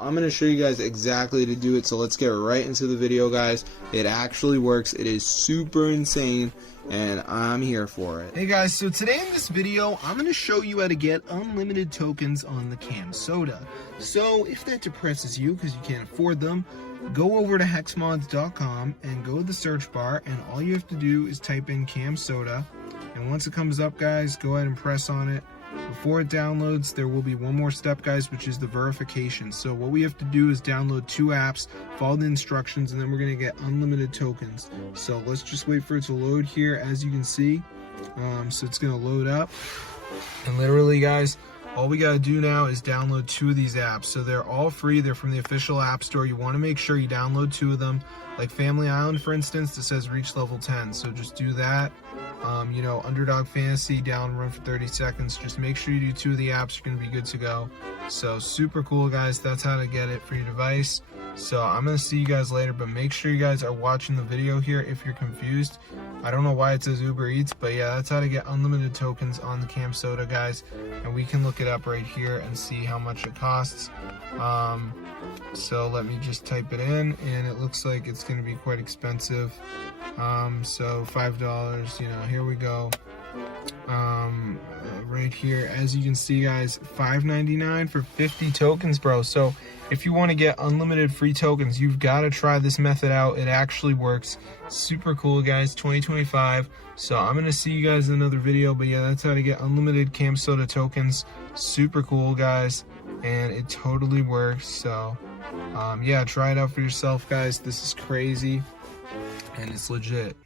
I'm going to show you guys exactly to do it, so let's get right into the video, guys. It actually works. It is super insane, and I'm here for it. Hey guys, so today in this video, I'm going to show you how to get unlimited tokens on the Camsoda. So if that depresses you because you can't afford them, go over to hexmods.com and go to the search bar, and all you have to do is type in Camsoda. And once it comes up, guys, go ahead and press on it. Before it downloads, there will be one more step, guys, which is the verification. So what we have to do is download 2 apps, follow the instructions, and then we're going to get unlimited tokens. So let's just wait for it to load here. As you can see, so it's going to load up. And literally, guys, all we got to do now is download 2 of these apps. So they're all free. They're from the official app store. You want to make sure you download 2 of them. Like Family Island, for instance, it says reach level 10. So just do that. You know, Underdog Fantasy, down run for 30 seconds. Just make sure you do 2 of the apps. You're going to be good to go. So super cool, guys. That's how to get it for your device. So I'm going to see you guys later, but make sure you guys are watching the video here if you're confused. I don't know why it says Uber Eats, but yeah, that's how to get unlimited tokens on the Camsoda, guys. And we can look it up right here and see how much it costs. So let me just type it in, and it looks like it's going to be quite expensive. So $5, you know, here we go. Right here, as you can see, guys, $5.99 for 50 tokens, bro. So if you want to get unlimited free tokens, you've got to try this method out. It actually works. Super cool, guys. 2025. So I'm gonna see you guys in another video, but yeah, that's how to get unlimited Camsoda tokens. Super cool, guys, and it totally works. So yeah, try it out for yourself, guys. This is crazy and it's legit.